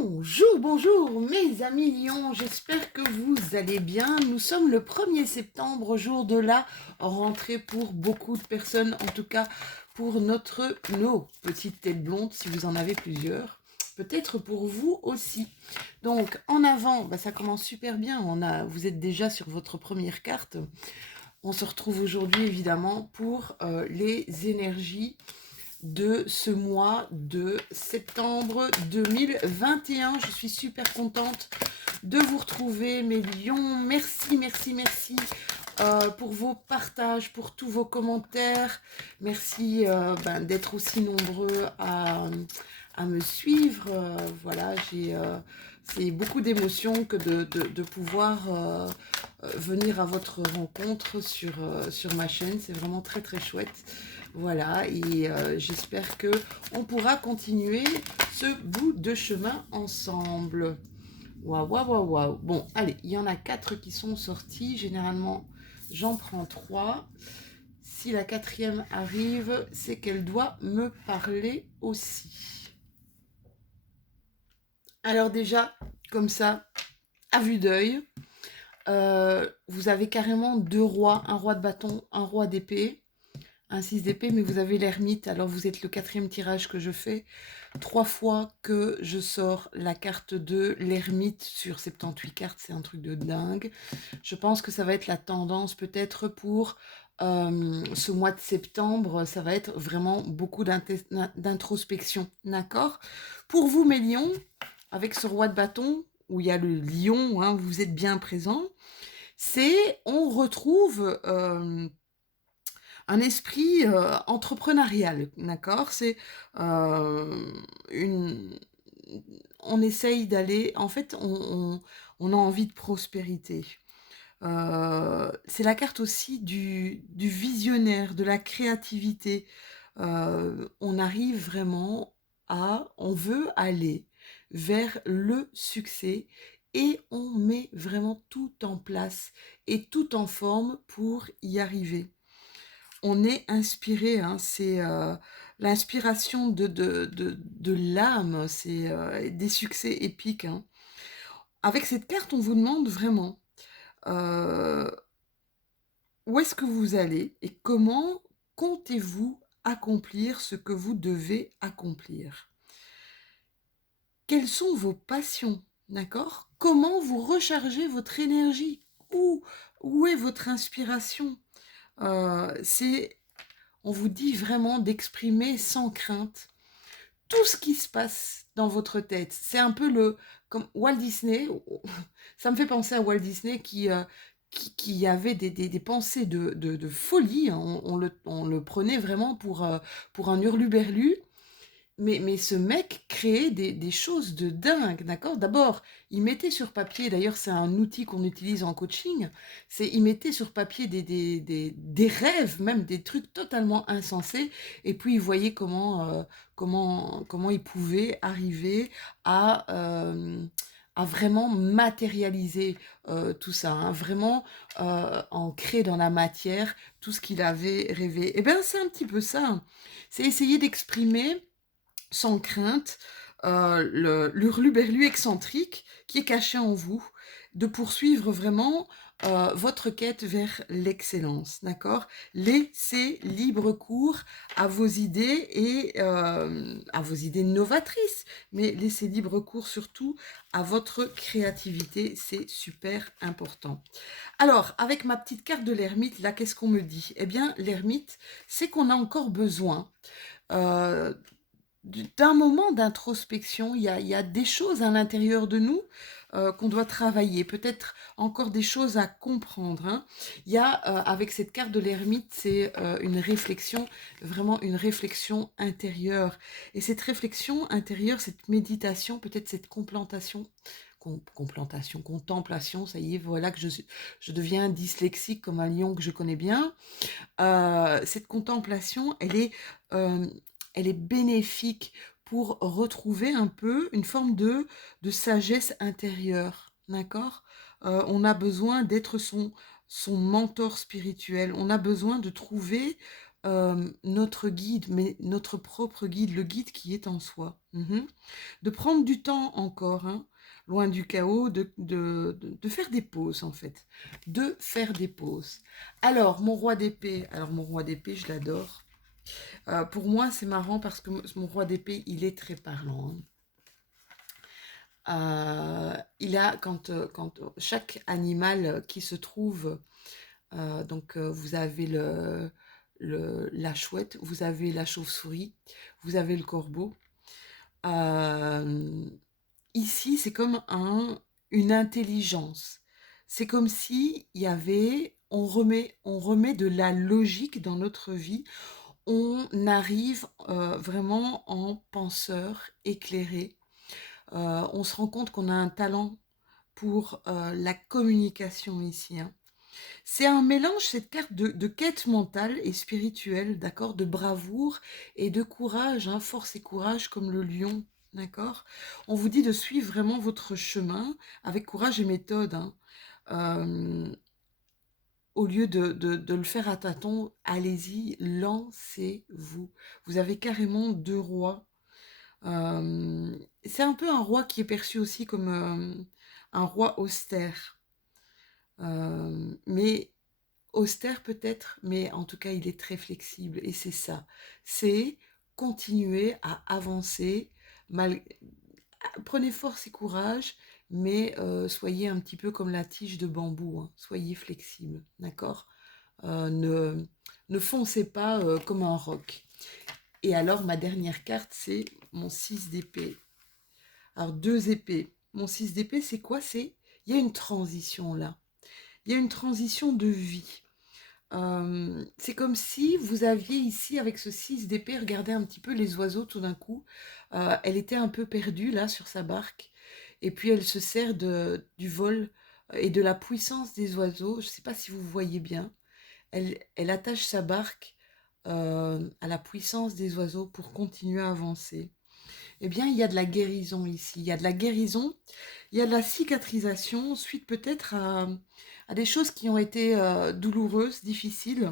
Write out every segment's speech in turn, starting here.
Bonjour, bonjour mes amis lions, j'espère que vous allez bien. Nous sommes le 1er septembre, jour de la rentrée pour beaucoup de personnes, en tout cas pour nos petites têtes blondes, si vous en avez plusieurs. Peut-être pour vous aussi. Donc en avant, ça commence super bien, vous êtes déjà sur votre première carte. On se retrouve aujourd'hui évidemment pour les énergies de ce mois de septembre 2021. Je suis super contente de vous retrouver mes lions. Merci, merci, merci pour vos partages, pour tous vos commentaires. Merci d'être aussi nombreux à me suivre. Voilà, c'est beaucoup d'émotions que de pouvoir venir à votre rencontre sur ma chaîne. C'est vraiment très très chouette. Voilà, et j'espère que on pourra continuer ce bout de chemin ensemble. Waouh, waouh, waouh, waouh. Bon, allez, il y en a 4 qui sont sortis. Généralement, j'en prends 3. Si la 4e arrive, c'est qu'elle doit me parler aussi. Alors déjà, comme ça, à vue d'œil, vous avez carrément 2 rois, un roi de bâton, un roi d'épée. Un 6 d'épée, mais vous avez l'ermite, alors vous êtes le 4e tirage que je fais. 3 fois que je sors la carte de l'ermite sur 78 cartes, c'est un truc de dingue. Je pense que ça va être la tendance peut-être pour ce mois de septembre, ça va être vraiment beaucoup d'introspection, d'accord? Pour vous, mes lions, avec ce roi de bâton, où il y a le lion, hein, vous êtes bien présent, on retrouve un esprit entrepreneurial, d'accord? Une... On essaye d'aller... En fait, on a envie de prospérité. C'est la carte aussi du visionnaire, de la créativité. On arrive vraiment on veut aller vers le succès et on met vraiment tout en place et tout en forme pour y arriver. On est inspiré, hein, c'est l'inspiration de l'âme, c'est des succès épiques. Hein. Avec cette carte, on vous demande vraiment euh, où est-ce que vous allez et comment comptez-vous accomplir ce que vous devez accomplir. Quelles sont vos passions, d'accord? Comment vous rechargez votre énergie? Où est votre inspiration? On vous dit vraiment d'exprimer sans crainte tout ce qui se passe dans votre tête. C'est un peu comme Walt Disney. Ça me fait penser à Walt Disney qui avait des pensées de folie. Hein. On le prenait vraiment pour un hurluberlu. Mais ce mec créait des choses de dingue, d'accord? D'abord, il mettait sur papier, d'ailleurs c'est un outil qu'on utilise en coaching, il mettait sur papier des rêves, même des trucs totalement insensés, et puis il voyait comment il pouvait arriver à vraiment matérialiser tout ça, hein, vraiment ancrer dans la matière tout ce qu'il avait rêvé. Et bien c'est un petit peu ça, hein. C'est essayer d'exprimer sans crainte, l'hurluberlu excentrique qui est caché en vous, de poursuivre vraiment votre quête vers l'excellence, d'accord? Laissez libre cours à vos idées et à vos idées novatrices, mais laissez libre cours surtout à votre créativité, c'est super important. Alors, avec ma petite carte de l'ermite, là, qu'est-ce qu'on me dit? Eh bien, l'ermite, c'est qu'on a encore besoin euh, d'un moment d'introspection. Il y a des choses à l'intérieur de nous qu'on doit travailler, peut-être encore des choses à comprendre. Hein. Il y a, avec cette carte de l'ermite, c'est une réflexion, vraiment une réflexion intérieure. Et cette réflexion intérieure, cette méditation, peut-être cette contemplation, ça y est, voilà que je deviens dyslexique comme un lion que je connais bien. Cette contemplation, elle est bénéfique pour retrouver un peu une forme de sagesse intérieure, d'accord? On a besoin d'être son mentor spirituel, on a besoin de trouver notre guide, mais notre propre guide, le guide qui est en soi. De prendre du temps encore, hein, loin du chaos, de faire des pauses en fait. De faire des pauses. Alors, mon roi d'épée, je l'adore. Pour moi, c'est marrant parce que mon roi d'épée, il est très parlant, hein. Il a, quand chaque animal qui se trouve, donc vous avez la chouette, vous avez la chauve-souris, vous avez le corbeau. Euh, Ici, c'est comme une intelligence. C'est comme si il y avait, on remet de la logique dans notre vie. On arrive vraiment en penseur éclairé. On se rend compte qu'on a un talent pour la communication ici, hein. C'est un mélange, cette carte de quête mentale et spirituelle, d'accord, de bravoure et de courage, hein, force et courage comme le lion, d'accord. On vous dit de suivre vraiment votre chemin avec courage et méthode, hein. Euh, Au lieu de le faire à tâtons, allez-y, lancez-vous. Vous avez carrément deux rois. C'est un peu un roi qui est perçu aussi comme un roi austère. Mais austère peut-être, mais en tout cas, il est très flexible. Et c'est ça. C'est continuer à avancer. Mal... Prenez force et courage, mais soyez un petit peu comme la tige de bambou, hein. Soyez flexible, d'accord. Ne foncez pas comme un roc. Et alors, ma dernière carte, c'est mon 6 d'épée. Alors, deux épées. Mon 6 d'épée, c'est quoi? Il y a une transition là. Il y a une transition de vie. C'est comme si vous aviez ici, avec ce 6 d'épée, regardez un petit peu les oiseaux tout d'un coup. Elle était un peu perdue là sur sa barque. Et puis elle se sert du vol et de la puissance des oiseaux. Je ne sais pas si vous voyez bien. Elle attache sa barque à la puissance des oiseaux pour continuer à avancer. Eh bien, il y a de la guérison ici. Il y a de la guérison, il y a de la cicatrisation, suite peut-être à des choses qui ont été douloureuses, difficiles,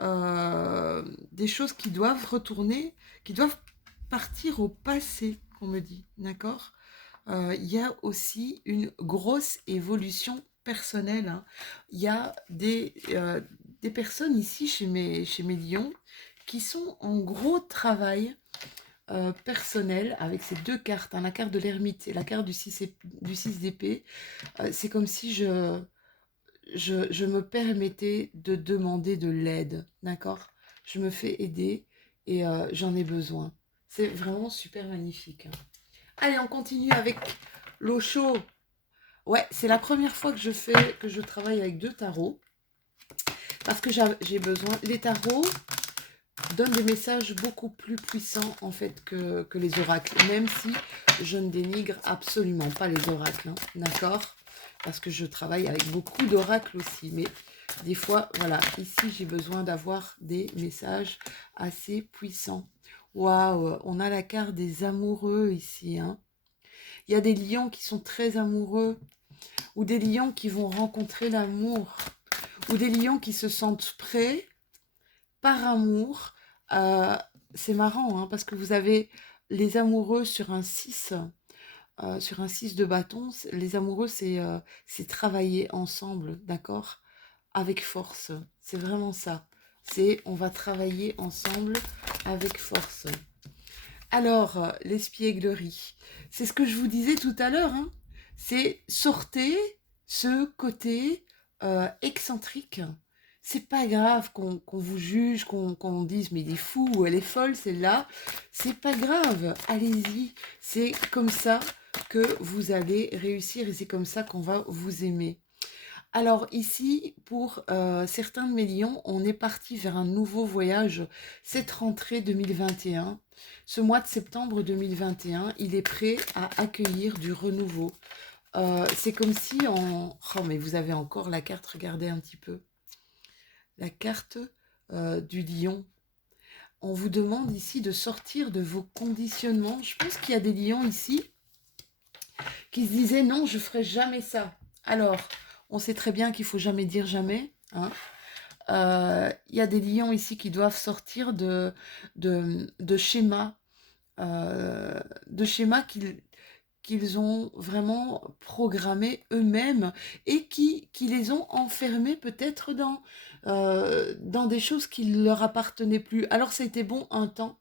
des choses qui doivent retourner, qui doivent partir au passé, qu'on me dit, d'accord. Il y a aussi une grosse évolution personnelle, hein. Il y a des personnes ici chez mes lions qui sont en gros travail personnel avec ces deux cartes, hein, la carte de l'ermite et la carte du 6 d'épée. C'est comme si je me permettais de demander de l'aide, d'accord. Je me fais aider et j'en ai besoin. C'est vraiment super magnifique, hein. Allez, on continue avec l'eau chaude. Ouais, c'est la première fois que je travaille avec deux tarots. Parce que j'ai besoin. Les tarots donnent des messages beaucoup plus puissants en fait que les oracles. Même si je ne dénigre absolument pas les oracles, hein, d'accord? Parce que je travaille avec beaucoup d'oracles aussi. Mais des fois, voilà, ici j'ai besoin d'avoir des messages assez puissants. Waouh, on a la carte des amoureux ici, hein. Il y a des lions qui sont très amoureux, ou des lions qui vont rencontrer l'amour, ou des lions qui se sentent prêts par amour. Euh, c'est marrant, hein, parce que vous avez les amoureux sur un 6 de bâton. Les amoureux, c'est travailler ensemble, d'accord? Avec force. C'est vraiment ça. C'est on va travailler ensemble avec force. Alors, l'espièglerie, c'est ce que je vous disais tout à l'heure, hein. C'est sortez ce côté excentrique. C'est pas grave qu'on vous juge, qu'on dise mais il est fou ou elle est folle celle-là. C'est pas grave, allez-y. C'est comme ça que vous allez réussir et c'est comme ça qu'on va vous aimer. Alors ici, pour certains de mes lions, on est parti vers un nouveau voyage. Cette rentrée 2021, ce mois de septembre 2021, il est prêt à accueillir du renouveau. C'est comme si on... Oh, mais vous avez encore la carte, regardez un petit peu. La carte du lion. On vous demande ici de sortir de vos conditionnements. Je pense qu'il y a des lions ici qui se disaient non, je ferai jamais ça. Alors, on sait très bien qu'il faut jamais dire jamais, hein. Il y a des lions ici qui doivent sortir de schémas, de schémas qu'ils ont vraiment programmés eux-mêmes et qui les ont enfermés peut-être dans des choses qui ne leur appartenaient plus. Alors c'était bon un temps,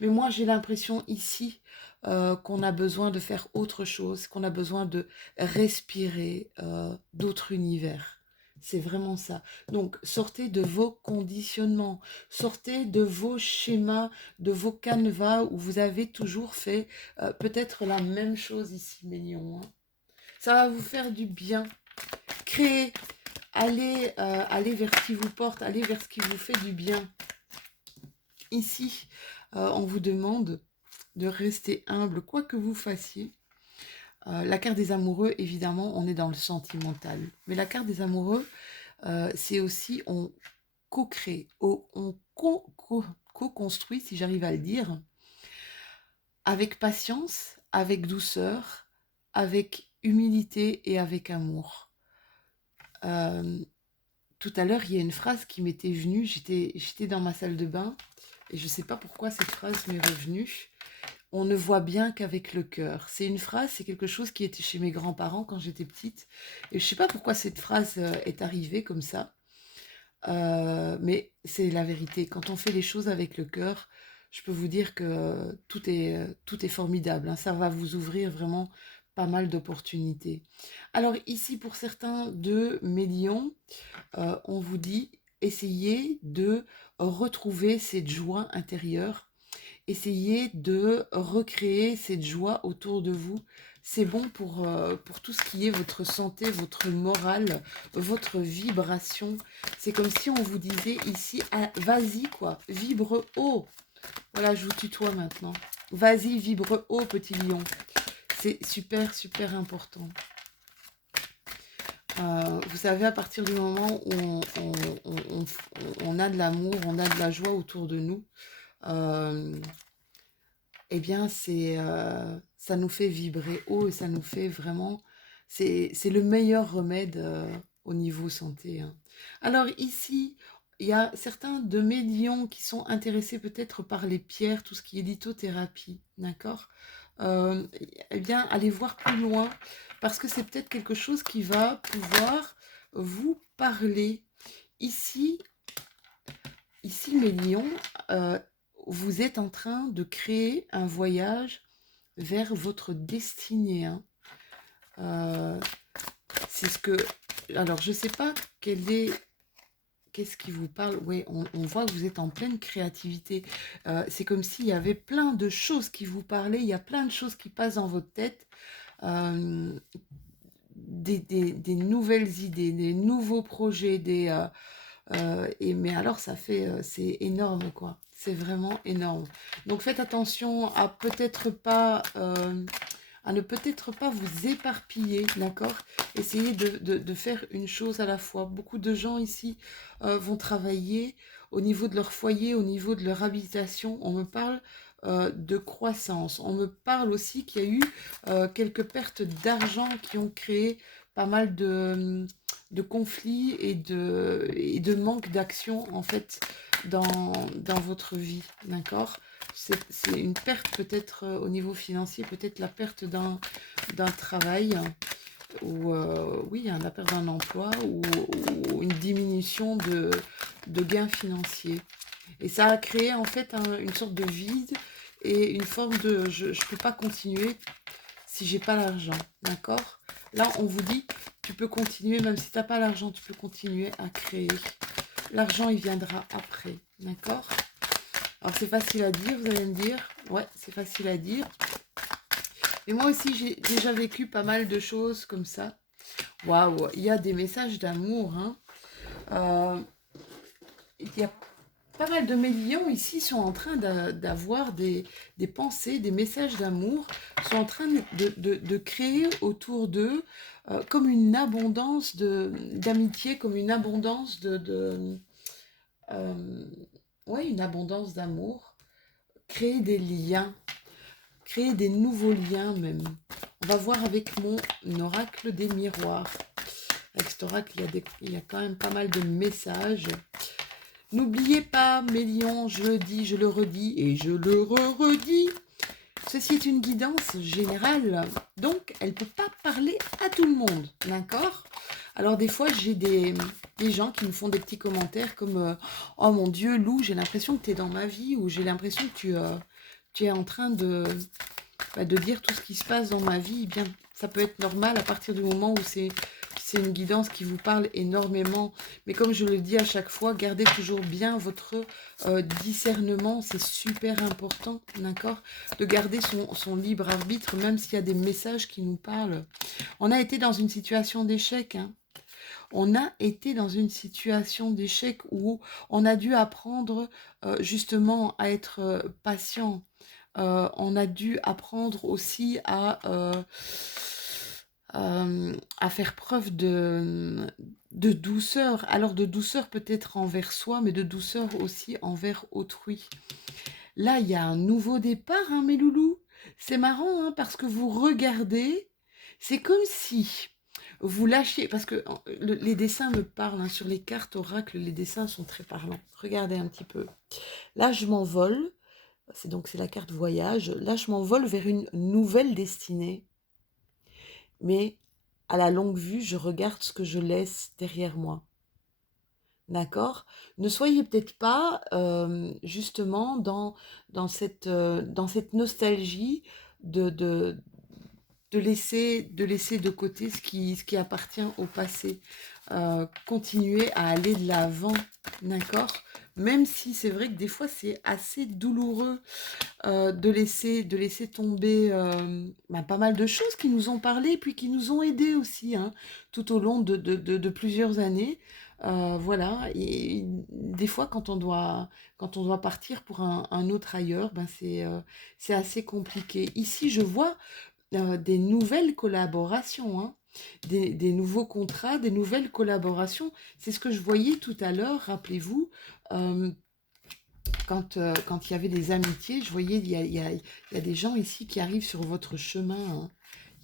mais moi j'ai l'impression ici qu'on a besoin de faire autre chose, qu'on a besoin de respirer d'autres univers. C'est vraiment ça. Donc, sortez de vos conditionnements, sortez de vos schémas, de vos canevas où vous avez toujours fait peut-être la même chose ici, mes lions, hein. Ça va vous faire du bien. Créez, allez vers ce qui vous porte, allez vers ce qui vous fait du bien. Ici, on vous demande de rester humble, quoi que vous fassiez. La carte des amoureux, évidemment, on est dans le sentimental. Mais la carte des amoureux, c'est aussi on co-crée, on co-construit, si j'arrive à le dire, avec patience, avec douceur, avec humilité et avec amour. Tout à l'heure, il y a une phrase qui m'était venue, j'étais dans ma salle de bain, et je ne sais pas pourquoi cette phrase m'est revenue. On ne voit bien qu'avec le cœur. C'est une phrase, c'est quelque chose qui était chez mes grands-parents quand j'étais petite. Et je ne sais pas pourquoi cette phrase est arrivée comme ça. Mais c'est la vérité. Quand on fait les choses avec le cœur, je peux vous dire que tout est formidable, hein. Ça va vous ouvrir vraiment pas mal d'opportunités. Alors ici, pour certains de mes lions, on vous dit, essayez de retrouver cette joie intérieure. Essayez de recréer cette joie autour de vous. C'est bon pour tout ce qui est votre santé, votre morale, votre vibration. C'est comme si on vous disait ici, ah, vas-y quoi, vibre haut. Voilà, je vous tutoie maintenant. Vas-y, vibre haut, petit lion. C'est super, super important. Vous savez, à partir du moment où on a de l'amour, on a de la joie autour de nous, eh bien, ça nous fait vibrer haut et ça nous fait vraiment... C'est le meilleur remède au niveau santé, hein. Alors ici, il y a certains de mes lions qui sont intéressés peut-être par les pierres, tout ce qui est lithothérapie, d'accord? Eh bien, allez voir plus loin parce que c'est peut-être quelque chose qui va pouvoir vous parler. Ici, mes lions, vous êtes en train de créer un voyage vers votre destinée, hein. C'est ce que... Alors, je ne sais pas qu'est-ce qui vous parle. Oui, on voit que vous êtes en pleine créativité. C'est comme s'il y avait plein de choses qui vous parlaient. Il y a plein de choses qui passent dans votre tête. Des nouvelles idées, des nouveaux projets, mais alors c'est énorme quoi, c'est vraiment énorme. Donc faites attention à ne peut-être pas vous éparpiller, d'accord? Essayez de faire une chose à la fois. Beaucoup de gens ici vont travailler au niveau de leur foyer, au niveau de leur habitation. On me parle de croissance. On me parle aussi qu'il y a eu quelques pertes d'argent qui ont créé pas mal de conflits et de manque d'action en fait dans votre vie, d'accord? C'est une perte peut-être au niveau financier, peut-être la perte d'un travail, ou oui, la perte d'un emploi ou une diminution de gains financiers. Et ça a créé en fait une sorte de vide et une forme de je ne peux pas continuer si j'ai pas l'argent, d'accord? Là, on vous dit, tu peux continuer, même si tu n'as pas l'argent, tu peux continuer à créer. L'argent, il viendra après, d'accord? Alors, c'est facile à dire, vous allez me dire. Ouais, c'est facile à dire. Mais moi aussi, j'ai déjà vécu pas mal de choses comme ça. Waouh, il y a des messages d'amour, hein. Il y a pas mal de mes lions ici sont en train d'avoir des pensées, des messages d'amour, sont en train de créer autour d'eux comme une abondance d'amitié, comme une abondance ouais, une abondance d'amour. Créer des liens, créer des nouveaux liens même. On va voir avec mon oracle des miroirs. avec cet oracle, il y a quand même pas mal de messages. N'oubliez pas, mes lions, je le dis, je le redis et je le redis. Ceci est une guidance générale, donc elle ne peut pas parler à tout le monde, d'accord? Alors des fois, j'ai des gens qui me font des petits commentaires comme oh mon Dieu, Lou, j'ai l'impression que tu es dans ma vie » ou « J'ai l'impression que tu es en train de dire tout ce qui se passe dans ma vie. » Eh bien, ça peut être normal à partir du moment où c'est une guidance qui vous parle énormément. Mais comme je le dis à chaque fois, gardez toujours bien votre discernement. C'est super important, d'accord? De garder son libre arbitre, même s'il y a des messages qui nous parlent. On a été dans une situation d'échec, hein. On a été dans une situation d'échec où on a dû apprendre justement à être patient. On a dû apprendre aussi à faire preuve de douceur. Alors de douceur peut-être envers soi, mais de douceur aussi envers autrui. Là, il y a un nouveau départ, hein, mes loulous. C'est marrant, hein, parce que vous regardez, c'est comme si vous lâchiez, parce que les dessins me parlent, hein, sur les cartes oracles, les dessins sont très parlants. Regardez un petit peu. Là, je m'envole, c'est la carte voyage. Là, je m'envole vers une nouvelle destinée. Mais à la longue vue, je regarde ce que je laisse derrière moi. D'accord? Ne soyez peut-être pas justement dans cette nostalgie de laisser de côté ce qui appartient au passé. Continuez à aller de l'avant, d'accord? Même si c'est vrai que des fois c'est assez douloureux de laisser tomber pas mal de choses qui nous ont parlé, puis qui nous ont aidés aussi, hein, tout au long de plusieurs années. Voilà, et des fois quand on doit partir pour un autre ailleurs, c'est assez compliqué. Ici, je vois des nouvelles collaborations, hein, des nouveaux contrats, des nouvelles collaborations. C'est ce que je voyais tout à l'heure, rappelez-vous. euh, quand il y avait des amitiés, je voyais, il y a des gens ici qui arrivent sur votre chemin, hein.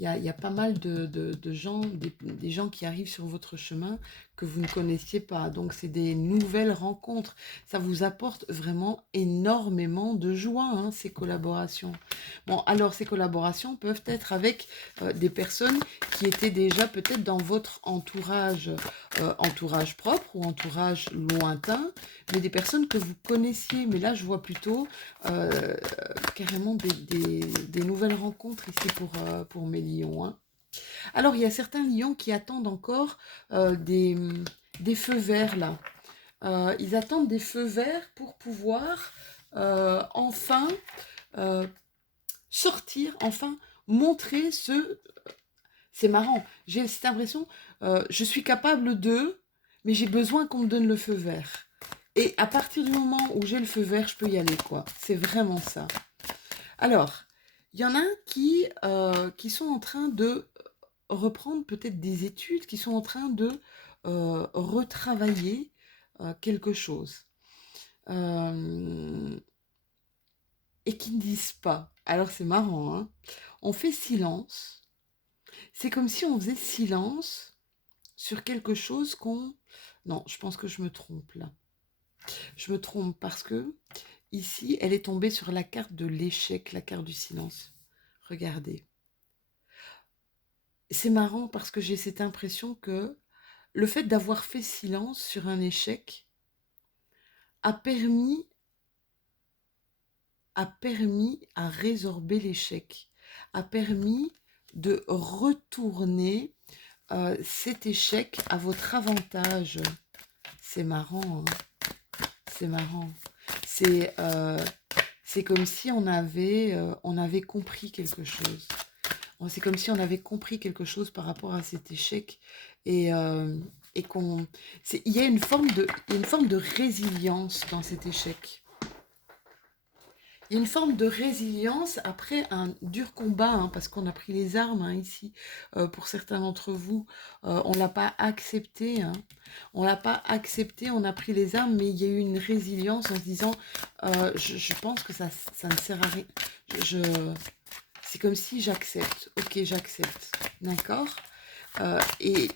Il y a pas mal de gens, des gens qui arrivent sur votre chemin que vous ne connaissiez pas. Donc, c'est des nouvelles rencontres. Ça vous apporte vraiment énormément de joie, hein, ces collaborations. Bon, alors, ces collaborations peuvent être avec des personnes qui étaient déjà peut-être dans votre entourage propre ou entourage lointain, mais des personnes que vous connaissiez. Mais là, je vois plutôt carrément des nouvelles rencontres ici pour mes lions, hein. Alors, il y a certains lions qui attendent encore des feux verts, là. Ils attendent des feux verts pour pouvoir enfin sortir, enfin montrer ce... C'est marrant, j'ai cette impression, je suis capable de, mais j'ai besoin qu'on me donne le feu vert. Et à partir du moment où j'ai le feu vert, je peux y aller, quoi. C'est vraiment ça. Alors, il y en a qui sont en train de reprendre peut-être des études, qui sont en train de retravailler quelque chose. Et qui ne disent pas. Alors, c'est marrant, hein. On fait silence. C'est comme si on faisait silence sur quelque chose qu'on... Non, je pense que je me trompe, là. Je me trompe parce que ici, elle est tombée sur la carte de l'échec, la carte du silence. Regardez. C'est marrant parce que j'ai cette impression que le fait d'avoir fait silence sur un échec a permis à résorber l'échec, a permis de retourner cet échec à votre avantage. C'est marrant, hein. C'est marrant. C'est comme si on avait compris quelque chose. C'est comme si on avait compris quelque chose par rapport à cet échec et il y a une forme de résilience dans cet échec. Il y a une forme de résilience après un dur combat, hein, parce qu'on a pris les armes, hein, ici, pour certains d'entre vous. On ne l'a pas accepté, hein. On ne l'a pas accepté, on a pris les armes, mais il y a eu une résilience en se disant, je pense que ça ne sert à rien. C'est comme si j'accepte. Ok, j'accepte. D'accord. Et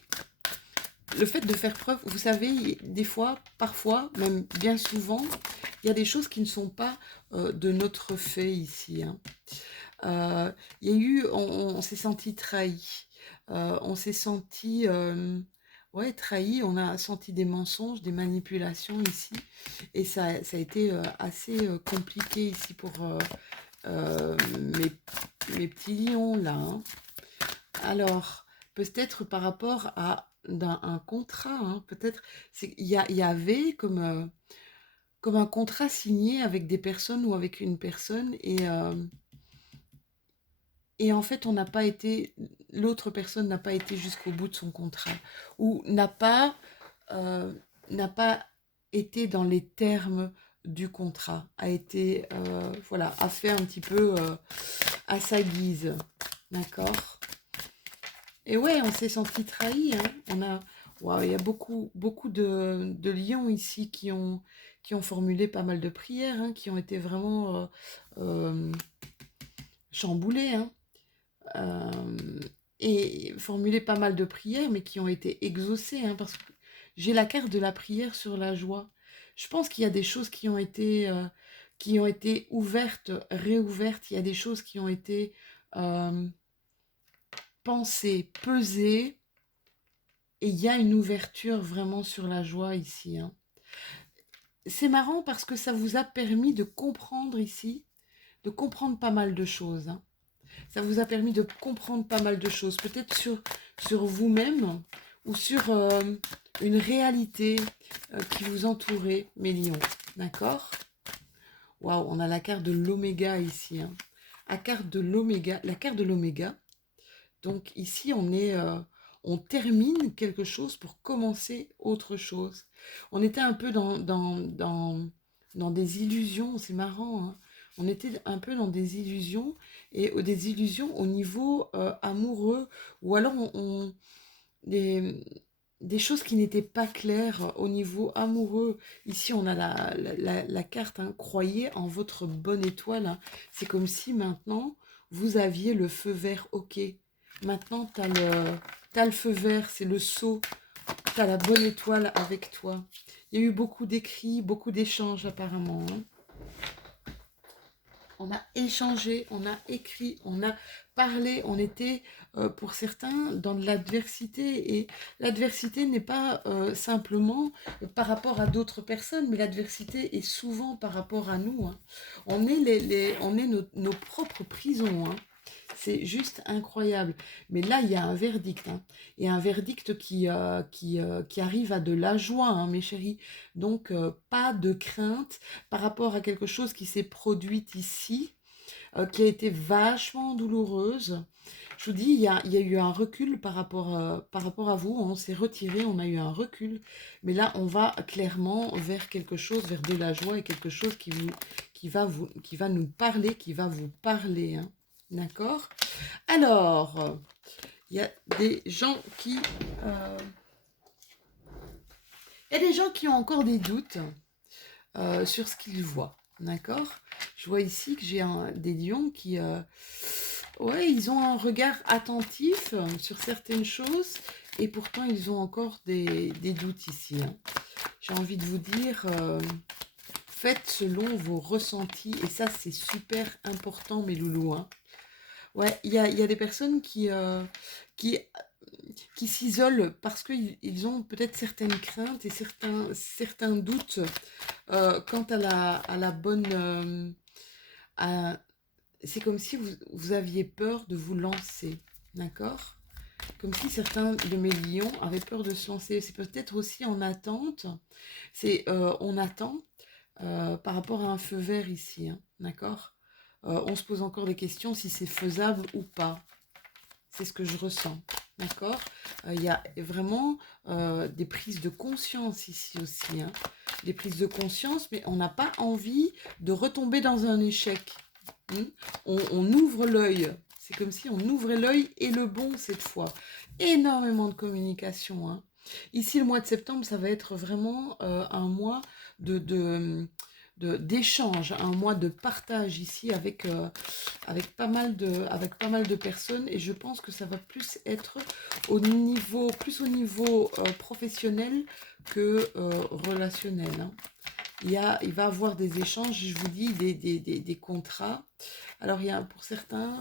le fait de faire preuve, vous savez, des fois, parfois, même bien souvent, il y a des choses qui ne sont pas de notre fait ici, hein. Il y a eu, on s'est senti trahi, on s'est senti, ouais, trahi, on a senti des mensonges, des manipulations ici, et ça a été assez compliqué ici pour mes petits lions là, hein. Alors, peut-être par rapport à un contrat, hein, peut-être, il y avait comme un contrat signé avec des personnes ou avec une personne, et en fait, l'autre personne n'a pas été jusqu'au bout de son contrat, ou euh, n'a pas été dans les termes du contrat, voilà, a fait un petit peu à sa guise, d'accord? Et ouais, on s'est senti trahi, hein. Waouh, il y a beaucoup de lions ici qui ont formulé pas mal de prières, hein, qui ont été vraiment chamboulés, hein, euh, et formulé pas mal de prières, mais qui ont été exaucées, hein, parce que j'ai la carte de la prière sur la joie. Je pense qu'il y a des choses qui ont été ouvertes, réouvertes. Il y a des choses qui ont été euh, pensées, pesées, et il y a une ouverture vraiment sur la joie ici, hein. C'est marrant parce que ça vous a permis de comprendre ici, de comprendre pas mal de choses, hein. Ça vous a permis de comprendre pas mal de choses, peut-être sur vous-même ou sur une réalité qui vous entourait, mes lions. D'accord? Waouh, on a la carte de l'oméga ici, hein. La carte de l'oméga. Donc ici, on termine quelque chose pour commencer autre chose. On était un peu dans des illusions, c'est marrant, hein. On était un peu dans des illusions, et des illusions au niveau amoureux, ou alors des, des choses qui n'étaient pas claires au niveau amoureux. Ici, on a la carte, hein, croyez en votre bonne étoile, hein. C'est comme si maintenant, vous aviez le feu vert, ok. Maintenant, t'as le feu vert, c'est le saut. T'as la bonne étoile avec toi. Il y a eu beaucoup d'écrits, beaucoup d'échanges apparemment, hein. On a échangé, on a écrit, on a parlé, on était pour certains dans de l'adversité. Et l'adversité n'est pas simplement par rapport à d'autres personnes, mais l'adversité est souvent par rapport à nous, hein. On est nos propres prisons, hein. C'est juste incroyable. Mais là, il y a un verdict, hein. Et un verdict qui arrive à de la joie, hein, mes chéris. Donc, pas de crainte par rapport à quelque chose qui s'est produit ici, qui a été vachement douloureuse. Je vous dis, il y a eu un recul par rapport à vous. On s'est retiré, on a eu un recul. Mais là, on va clairement vers quelque chose, vers de la joie, et quelque chose qui va nous parler, qui va vous parler, hein. D'accord? Alors, il y a des gens euh, il y a des gens qui ont encore des doutes sur ce qu'ils voient. D'accord? Je vois ici que j'ai des lions qui, ouais, ils ont un regard attentif sur certaines choses, et pourtant ils ont encore des doutes ici, hein. J'ai envie de vous dire, faites selon vos ressentis, et ça c'est super important, mes loulous, hein. Ouais, il y a des personnes qui, qui s'isolent parce qu'ils ont peut-être certaines craintes et certains doutes quant à la bonne... à- c'est comme si vous aviez peur de vous lancer, d'accord? Comme si certains de mes lions avaient peur de se lancer. C'est peut-être aussi en attente. On attend par rapport à un feu vert ici, hein, d'accord? On se pose encore des questions si c'est faisable ou pas. C'est ce que je ressens, d'accord? Il y a vraiment des prises de conscience ici aussi, hein. Des prises de conscience, mais on n'a pas envie de retomber dans un échec, hein. On ouvre l'œil. C'est comme si on ouvrait l'œil, et le bon cette fois. Énormément de communication, hein. Ici, le mois de septembre, ça va être vraiment un mois de, d'échange, un mois de partage ici avec avec pas mal de personnes. Et je pense que ça va plus être plus au niveau professionnel que relationnel, hein. Il va avoir des échanges, je vous dis, des contrats. Alors, pour certains,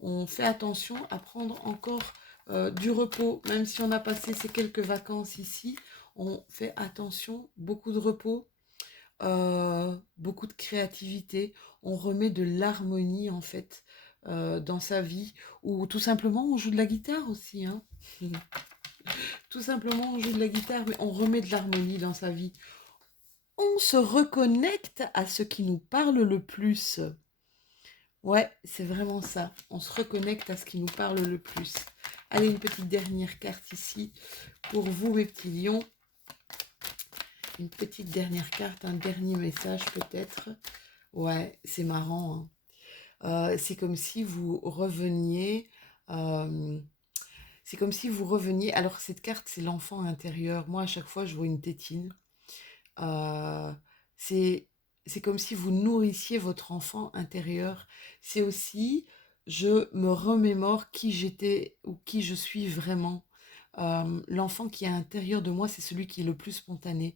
on fait attention à prendre encore du repos. Même si on a passé ces quelques vacances ici, on fait attention, beaucoup de repos, beaucoup de créativité. On remet de l'harmonie, en fait, dans sa vie. Ou tout simplement, on joue de la guitare aussi, hein. Tout simplement, on joue de la guitare, mais on remet de l'harmonie dans sa vie. On se reconnecte à ce qui nous parle le plus. Ouais, c'est vraiment ça. On se reconnecte à ce qui nous parle le plus. Allez, une petite dernière carte ici pour vous, mes petits lions. Une petite dernière carte, un dernier message peut-être. Ouais, c'est marrant, hein. C'est comme si vous reveniez... c'est comme si vous reveniez... Alors, cette carte, c'est l'enfant intérieur. Moi, à chaque fois, je vois une tétine. Euh, c'est, c'est comme si vous nourrissiez votre enfant intérieur. C'est aussi, je me remémore qui j'étais ou qui je suis vraiment. L'enfant qui est à l'intérieur de moi, c'est celui qui est le plus spontané.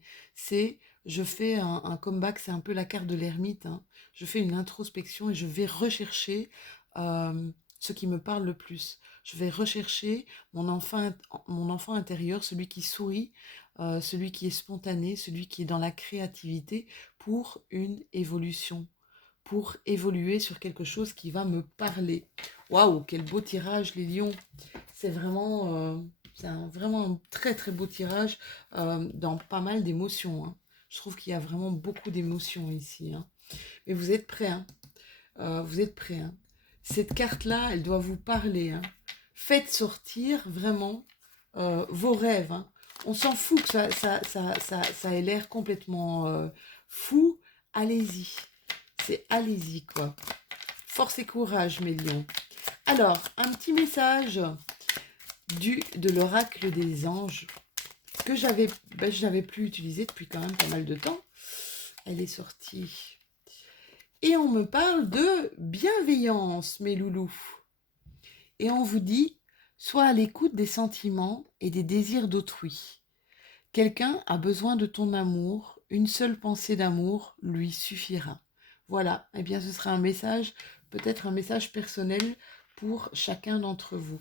Je fais un comeback, c'est un peu la carte de l'ermite, hein. Je fais une introspection et je vais rechercher ce qui me parle le plus. Je vais rechercher mon enfant intérieur, celui qui sourit, celui qui est spontané, celui qui est dans la créativité pour une évolution, pour évoluer sur quelque chose qui va me parler. Waouh, quel beau tirage, les lions! C'est vraiment un très très beau tirage dans pas mal d'émotions, hein. Je trouve qu'il y a vraiment beaucoup d'émotions ici, hein. Mais vous êtes prêts, hein. Vous êtes prêts, hein. Cette carte-là, elle doit vous parler, hein. Faites sortir vraiment vos rêves, hein. On s'en fout que ça ait l'air complètement fou. Allez-y. C'est allez-y, quoi. Force et courage, mes lions. Alors, un petit message de l'oracle des anges que je n'avais plus utilisé depuis quand même pas mal de temps. Elle est sortie. Et on me parle de bienveillance, mes loulous. Et on vous dit, sois à l'écoute des sentiments et des désirs d'autrui. Quelqu'un a besoin de ton amour, une seule pensée d'amour lui suffira. Voilà, eh bien ce sera un message, peut-être un message personnel pour chacun d'entre vous.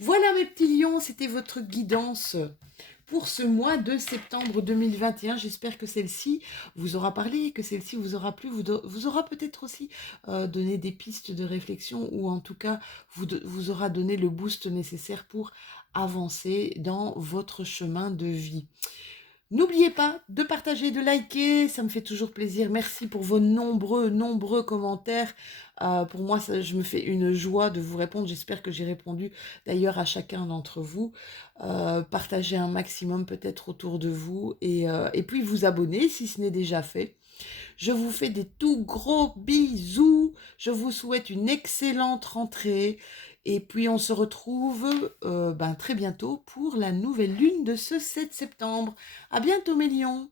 Voilà mes petits lions, c'était votre guidance pour ce mois de septembre 2021. J'espère que celle-ci vous aura parlé, que celle-ci vous aura plu, vous aura peut-être aussi donné des pistes de réflexion ou en tout cas vous aura donné le boost nécessaire pour avancer dans votre chemin de vie. N'oubliez pas de partager, de liker, ça me fait toujours plaisir. Merci pour vos nombreux commentaires. Pour moi, je me fais une joie de vous répondre. J'espère que j'ai répondu d'ailleurs à chacun d'entre vous. Partagez un maximum peut-être autour de vous et puis vous abonner si ce n'est déjà fait. Je vous fais des tout gros bisous. Je vous souhaite une excellente rentrée. Et puis on se retrouve très bientôt pour la nouvelle lune de ce 7 septembre. À bientôt mes lions.